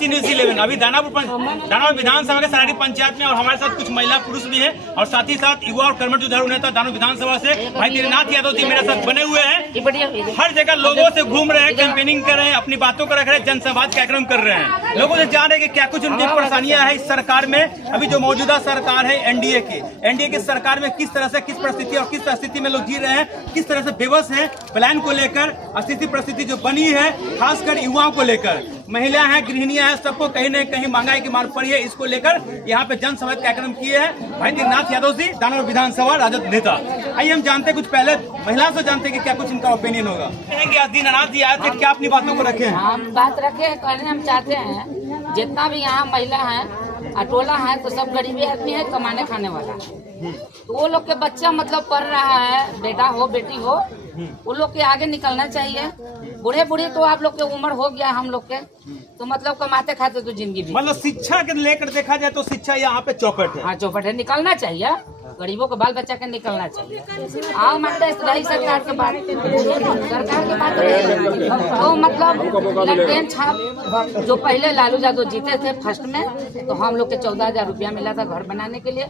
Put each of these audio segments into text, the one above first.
सी news 11। अभी दानापुर विधानसभा के सरारी पंचायत में और हमारे साथ कुछ महिला पुरुष भी हैं और साथ ही साथ युवा और कर्मठ जुझारू नेता दानापुर विधानसभा से भाई त्रिनाथ यादव जी मेरे साथ बने हुए हैं। हर जगह लोगों से घूम रहे हैं, कैंपेनिंग कर रहे हैं, अपनी बातों को रख रहे हैं, जनसंवाद कार्यक्रम कर रहे हैं, लोगों से जान रहे हैं कि क्या कुछ उनकी परेशानियां है इस सरकार में। अभी जो मौजूदा सरकार है एनडीए की सरकार में किस तरह से किस परिस्थिति और किस स्थिति में लोग जी रहे हैं, किस तरह से बेबस है प्लान को लेकर, स्थिति परिस्थिति जो बनी है खासकर युवाओं को लेकर, महिला हैं, गृहिणियां हैं, सबको कहीं न कहीं महंगाई की मार पड़ी है। इसको लेकर यहाँ पे जनसंवाद कार्यक्रम किए हैं भाई त्रिनाथ यादव जी, दानापुर विधानसभा राजद नेता। आइए हम जानते कुछ पहले महिला से जानते हैं कि क्या कुछ इनका ओपिनियन होगा। आज दीनानाथ जी आए थे, क्या अपनी बातों को रखे? हम बात रखे करने हम चाहते हैं जितना भी यहाँ महिला है अटोला है तो सब गरीबी आदमी है, कमाने खाने वाला है। तो वो लोग के बच्चा मतलब पढ़ रहा है, बेटा हो बेटी हो, वो लोग के आगे निकलना चाहिए। बूढ़े बूढ़े तो आप लोग के उम्र हो गया, हम लोग के तो मतलब कमाते खाते तो जिंदगी भी मतलब शिक्षा के लेकर देखा जाए तो शिक्षा यहाँ पे चौपट है। हाँ चौपट है, निकलना चाहिए, गरीबों के बाल बच्चा के निकलना चाहिए। हाँ मतलब रही सरकार के बात तो मतलब लंटेन छाप जो पहले लालू यादव जीते थे फर्स्ट में, तो हम लोग के 14,000 रुपया मिला था घर बनाने के लिए।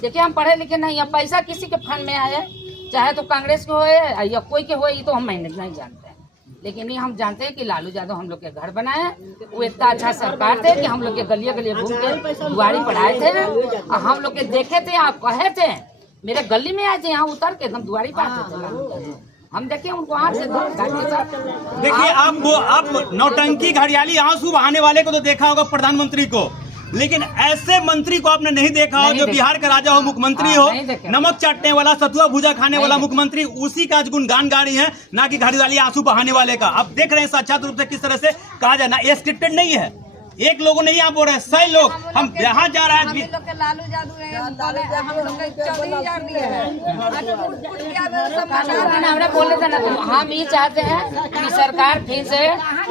देखिए हम पढ़े लिखे नहीं है, पैसा किसी के फंड में आया, चाहे तो कांग्रेस के हो या कोई के हो, ये तो हम नहीं जानते हैं। लेकिन ये हम जानते हैं कि लालू यादव हम लोग के घर बनाए, वो इतना अच्छा सरकार थे कि हम लोग के गलिया गलिया घूम के दुआरी पढ़ाए थे और हम लोग के देखे थे, आप कहे थे मेरे गली में आए थे, यहाँ उतर के एकदम दुआरी पाते थे, हम देखे उनको आँख से देखिए आप नौटंकी घड़ियाली आंसू बहाने वाले को तो देखा होगा प्रधानमंत्री को, लेकिन ऐसे मंत्री को आपने नहीं देखा हो जो बिहार का राजा हो, मुख्यमंत्री हो, नमक चाटने वाला, सतुआ भुजा खाने वाला मुख्यमंत्री, उसी का गुणगान गा रही है, ना कि घड़ियाली आंसू बहाने वाले का। आप देख रहे हैं साक्षात रूप से किस तरह से कहा जाए ना, ये स्क्रिप्टेड नहीं है, एक लोगों ने यहाँ बोल रहे हैं, सही लोग हम यहाँ जा रहे हैं। लालू यादव बोले थे ना, तो हम ये चाहते हैं कि सरकार फिर से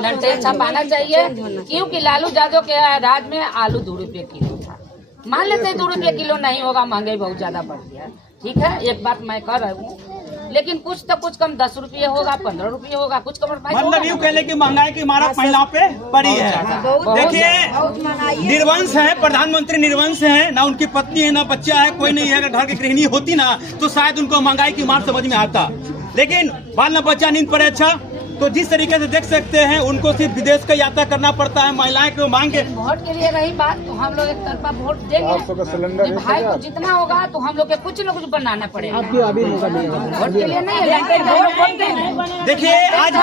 लंटेन छपाना चाहिए, क्योंकि लालू यादव के राज में आलू 2 रुपये किलो था। मान लेते हैं 2 रुपये किलो नहीं होगा, महंगाई बहुत ज्यादा बढ़ गया, ठीक है, एक बात मैं कर रही हूँ, लेकिन कुछ तो कुछ कम 10 रुपये होगा, 15 रुपये होगा, कुछ कम। मतलब यूँ कह ले कि महंगाई की मारा महिलाओं पे पड़ी है। देखिए निर्वंश है, प्रधानमंत्री निर्वंश है, ना उनकी पत्नी है ना बच्चा है, कोई नहीं है। अगर घर की गृहिणी होती ना तो शायद उनको महंगाई की मार समझ में आता, लेकिन बाल न बच्चा नींद पड़े अच्छा। तो जिस तरीके से देख सकते हैं उनको सिर्फ विदेश का यात्रा करना पड़ता है, महिलाएं को मांग के वोट के लिए रही बात, तो हम लोग एक तरफा वोट देंगे, भाई को जितना होगा तो हम लोग के कुछ न कुछ बनाना पड़ेगा, वोट के लिए नहीं। देखिए आज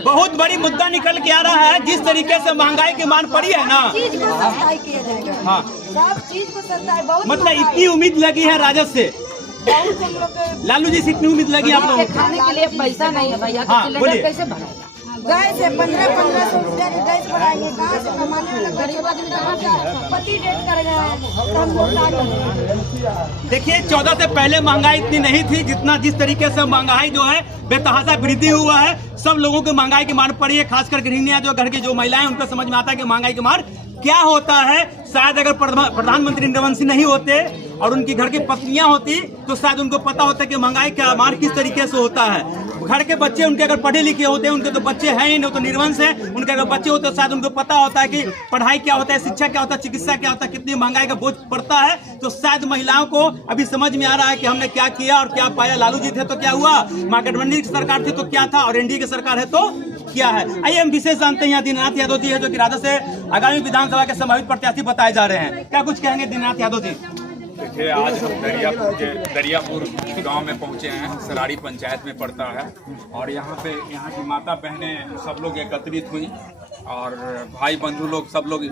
बहुत बड़ी मुद्दा निकल के आ रहा है, जिस तरीके से महंगाई की मार पड़ी है ना, हाँ सब चीज को सस्ता बहुत, मतलब इतनी उम्मीद लगी है राजद से, लालू जी से इतनी उम्मीद लगी आप लोगों को, खाने के लिए पैसा नहीं है भैया, तो सिलेंडर कैसे भरेगा? गैस है 1500 रुपया की गैस बढ़ाएंगे, कहाँ से कमाने वाला गरीब आदमी कहाँ से पति डेट कर गए हैं, तो हम लोग क्या करें? देखिए 14 से पहले महंगाई इतनी नहीं थी, जितना जिस तरीके से महंगाई जो है बेतहाशा वृद्धि हुआ है, सब लोगों को महंगाई की मार पड़ी है, खासकर गृहिणियां जो घर की जो महिलाएं, उनको समझ में आता है कि महंगाई की मार क्या होता है। शायद अगर प्रधानमंत्री निर्वंशी नहीं होते और उनकी घर की पत्नियां होती तो शायद उनको पता होता कि महंगाई का मार किस तरीके से होता है। घर के बच्चे उनके अगर पढ़े लिखे होते हैं, उनके तो बच्चे हैं ही नहीं, तो निर्वंश है, उनके अगर बच्चे होते तो शायद उनको पता होता है कि पढ़ाई क्या होता है, शिक्षा क्या होता है, चिकित्सा क्या होता है, कितनी महंगाई का बोझ पड़ता है। तो शायद महिलाओं को अभी समझ में आ रहा है कि हमने क्या किया और क्या पाया। लालू जी थे तो क्या हुआ, महागठबंधन की सरकार थी तो क्या था, और एनडीए की सरकार है तो क्या है। आइए हम विशेष जानते हैं यहाँ दीनानाथ यादव जी है, जो कि राजद से आगामी विधानसभा के संभावित प्रत्याशी बताए जा रहे हैं। क्या कुछ कहेंगे दीनानाथ यादव जी? देखिए आज हम दरियापुर गांव में पहुंचे हैं, सरारी पंचायत में पड़ता है, और यहाँ की माता बहनें सब लोग एकत्रित हुई और भाई बंधु लोग सब लोग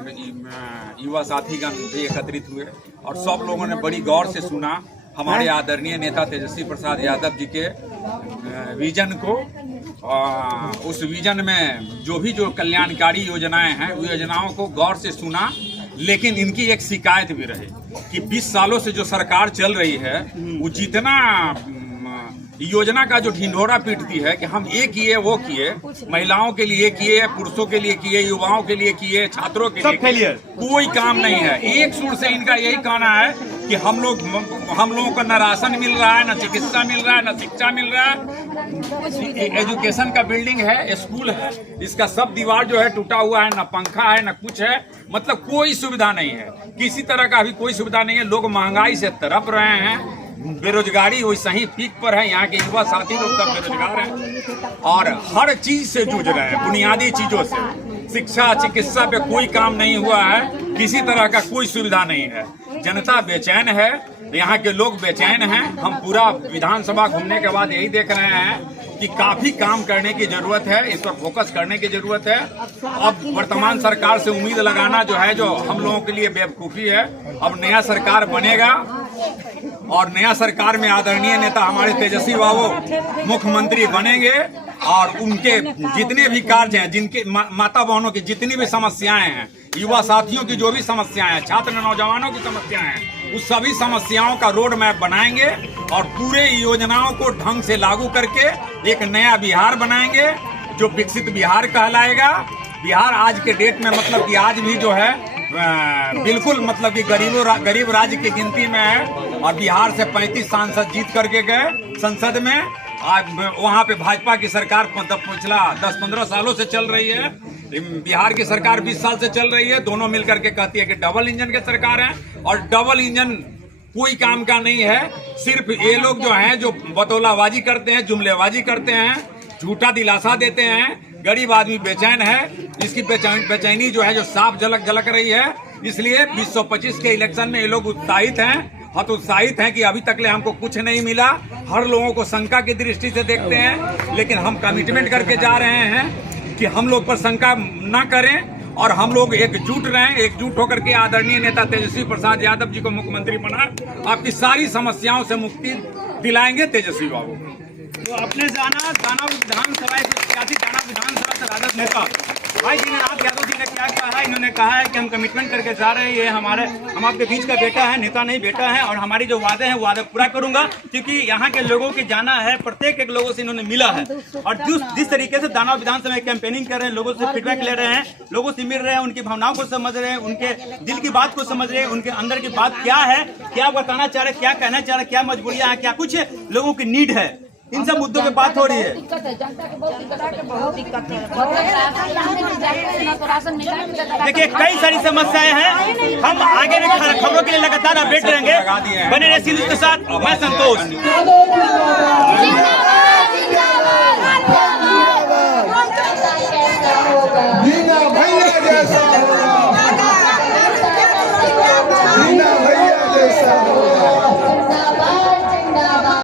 युवा साथीगण भी एकत्रित हुए और सब लोगों ने बड़ी गौर से सुना हमारे आदरणीय नेता तेजस्वी प्रसाद यादव जी के विजन को। उस विजन में जो कल्याणकारी योजनाएं हैं, उन योजनाओं को गौर से सुना, लेकिन इनकी एक शिकायत भी रही कि 20 सालों से जो सरकार चल रही है वो जितना योजना का जो ढिंढोरा पीटती है कि हम ये किए वो किए, महिलाओं के लिए किए, पुरुषों के लिए किए, युवाओं के लिए किए, छात्रों के लिए किए, कोई काम नहीं है। एक सुर से इनका यही कहना है कि हम लोगों को न राशन मिल रहा है, न चिकित्सा मिल रहा है, न शिक्षा मिल रहा है। एजुकेशन का बिल्डिंग है, स्कूल है, इसका सब दीवार जो है टूटा हुआ है, न पंखा है, न कुछ है, मतलब कोई सुविधा नहीं है, किसी तरह का भी कोई सुविधा नहीं है। लोग महंगाई से तड़प रहे हैं, बेरोजगारी वैसे ही पीक पर है, यहाँ के युवा साथी लोग सब बेरोजगार हैं और हर चीज से जूझ रहे हैं, बुनियादी चीजों से। शिक्षा चिकित्सा पे कोई काम नहीं हुआ है, किसी तरह का कोई सुविधा नहीं है। जनता बेचैन है, यहाँ के लोग बेचैन हैं। हम पूरा विधानसभा घूमने के बाद यही देख रहे हैं कि काफी काम करने की जरूरत है, इस पर फोकस करने की जरूरत है। अब वर्तमान सरकार से उम्मीद लगाना जो है, जो हम लोगों के लिए बेवकूफी है। अब नया सरकार बनेगा और नया सरकार में आदरणीय नेता हमारे तेजस्वी बाबू मुख्यमंत्री बनेंगे और उनके जितने भी कार्य हैं, जिनके माता बहनों की जितनी भी समस्याएं हैं, युवा साथियों की जो भी समस्याएं हैं, छात्र नौजवानों की समस्याएं हैं, उस सभी समस्याओं का रोड मैप बनाएंगे और पूरे योजनाओं को ढंग से लागू करके एक नया बिहार बनाएंगे जो विकसित बिहार कहलाएगा। बिहार आज के डेट में मतलब कि आज भी जो है बिल्कुल मतलब कि गरीब राज्य की गिनती में है और बिहार से 35 सांसद जीत करके गए संसद में। आज वहाँ पे भाजपा की सरकार पिछला 10-15 सालों से चल रही है, बिहार की सरकार 20 साल से चल रही है। दोनों मिलकर के कहती है कि डबल इंजन की सरकार है और डबल इंजन कोई काम का नहीं है। सिर्फ ये लोग जो हैं जो बतौलाबाजी करते हैं, जुमलेबाजी करते हैं, झूठा दिलासा देते हैं। गरीब आदमी बेचैन है, इसकी बेचैनी जो है जो साफ झलक रही है। इसलिए 2025 के इलेक्शन में ये लोग उत्साहित हैं, हतोत्साहित हैं कि अभी तक ले हमको कुछ नहीं मिला। हर लोगों को शंका की दृष्टि से देखते हैं, लेकिन हम कमिटमेंट करके जा रहे हैं कि हम लोग पर शंका न करें और हम लोग एकजुट रहें। एकजुट होकर के आदरणीय नेता तेजस्वी प्रसाद यादव जी को मुख्यमंत्री बना आपकी सारी समस्याओं से मुक्ति दिलाएंगे तेजस्वी बाबू। तो आपने जाना दानापुर विधानसभा से राजद नेता भाई दीनानाथ यादव जी ने क्या कहा है? इन्होंने कहा है कि हम कमिटमेंट करके जा रहे हैं, ये हम आपके बीच का बेटा है, नेता नहीं बेटा है, और हमारी जो वादे हैं वादे पूरा करूंगा, क्योंकि यहाँ के लोगों की जाना है, प्रत्येक एक लोगों से इन्होंने मिला है और जिस तरीके से दानापुर विधानसभा में कैंपेनिंग कर रहे हैं, लोगों से फीडबैक ले रहे हैं, लोगों से मिल रहे हैं, उनकी भावनाओं को समझ रहे हैं, उनके दिल की बात को समझ रहे हैं, उनके अंदर की बात क्या है, क्या बताना चाह रहे, क्या कहना चाह रहे, क्या मजबूरियां हैं, क्या कुछ लोगों की नीड है, इन सब मुद्दों पे बात हो रही है। दिक्कत है, जनता की बहुत दिक्कत है। देखिए कई सारी समस्याएं हैं, हम आगे भी खबरों के लिए लगातार अपडेट रहेंगे। बने रहिए के साथ, मैं संतोष।